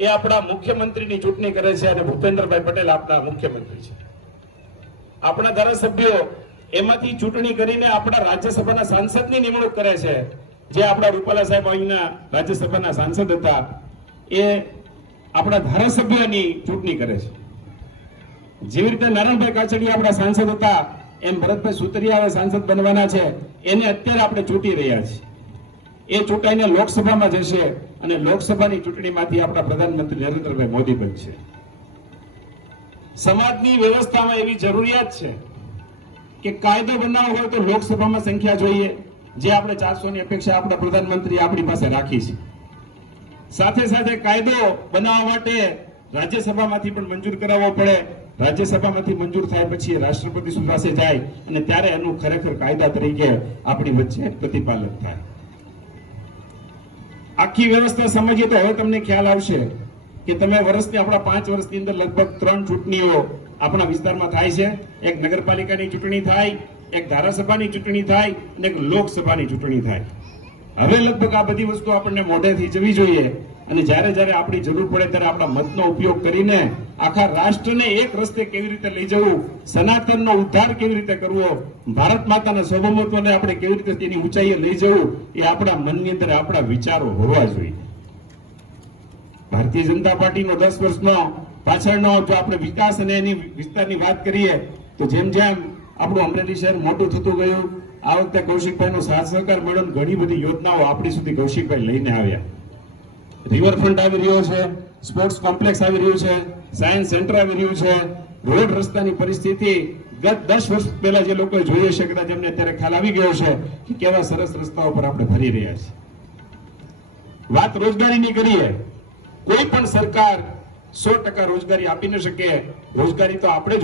એ આપણા મુખ્યમંત્રીની ચૂંટણી કરે છે અને ભૂપેન્દ્રભાઈ પટેલ આપણા મુખ્યમંત્રી છે. આપણા ધારાસભ્યો એમાંથી ચૂંટણી કરીને આપણા રાજ્યસભાના સાંસદની નિમણૂક કરે છે. જે આપણા રૂપાલા સાહેબ અહીંના રાજ્યસભાના સાંસદ હતા એ આપણા ધારાસભ્યની ચૂંટણી કરે છે. જેવી રીતે નારાયણભાઈ કાછડિયા આપણા સાંસદ હતા એમ ભરતભાઈ સુતરિયા હવે સાંસદ બનવાના છે. એને અત્યારે આપણે ચૂંટી રહ્યા છીએ. એ ચૂંટાઈને લોકસભામાં જશે અને લોકસભાની ચૂંટણીમાંથી આપણા પ્રધાનમંત્રી નરેન્દ્રભાઈ મોદી બનશે. સમાજની વ્યવસ્થામાં એવી જરૂરિયાત છે કે કાયદો બનાવવો હોય તો લોકસભામાં સંખ્યા જોઈએ. જે આપણે 400 ની અપેક્ષા આપણા પ્રધાનમંત્રી આપણી પાસે રાખી છે. સાથે સાથે કાયદો બનાવવા માટે રાજ્યસભામાંથી પણ મંજૂર કરાવવો પડે. રાજ્યસભામાંથી મંજૂર થાય પછી રાષ્ટ્રપતિ પાસે જાય અને ત્યારે એનું ખરેખર કાયદા તરીકે આપણી વચ્ચે પ્રતિપાલન થાય. આખી વ્યવસ્થા સમજીએ તો હવે તમને ખ્યાલ આવશે કે તમે વર્ષની આપણા 5 વર્ષની અંદર લગભગ 3 ચૂંટણીઓ આપણા વિસ્તારમાં થાય છે. એક નગરપાલિકાની ચૂંટણી થાય, એક ધારાસભાની ચૂંટણી થાય અને એક લોકસભાની ચૂંટણી થાય. હવે લગભગ આ બધી વસ્તુ આપણને મોઢેથી જવી જોઈએ અને જ્યારે જ્યારે આપણી જરૂર પડે ત્યારે આપણા મતનો ઉપયોગ કરીને આખા રાષ્ટ્રને એક રસ્તે કેવી રીતે લઈ જવું, સનાતનનો ઉદ્ધાર કેવી રીતે કરવો, ભારત માતાના સાર્વભૌમત્વને આપણે કેવી રીતે તેની ઊંચાઈએ લઈ જવું, એ આપણા મનની અંદર આપણા વિચારો હોવા જોઈએ. ભારતીય જનતા પાર્ટીનો 10 વર્ષનો પાછળનો જો આપણે વિકાસ અને એની વિસ્તારની વાત કરીએ તો જેમ જેમ આપણું અમરેલી શહેર મોટું થતું ગયું, આ વખતે કૌશિકભાઈનો સાથ સહકાર મળ્યો, ઘણી બધી યોજનાઓ આપણી સુધી કૌશિકભાઈ લઈને આવ્યા. રિવરફ્રન્ટ આવી રહ્યો છે, સ્પોર્ટ્સ કોમ્પ્લેક્સ આવી રહ્યું છે, સાયન્સ સેન્ટર આવી રહ્યું છે. રોડ રસ્તાની પરિસ્થિતિ ગત 10 વર્ષ પહેલા જે લોકોએ જોઈએ છે કદાચ એમને અત્યારે ખ્યાલ આવી ગયો છે કે કેવા સરસ રસ્તાઓ પર આપણે ફરી રહ્યા છીએ. વાત રોજગારીની કરીએ, કોઈ પણ સરકાર 100% રોજગારી આપી ન શકે. રોજગારી તો આપણે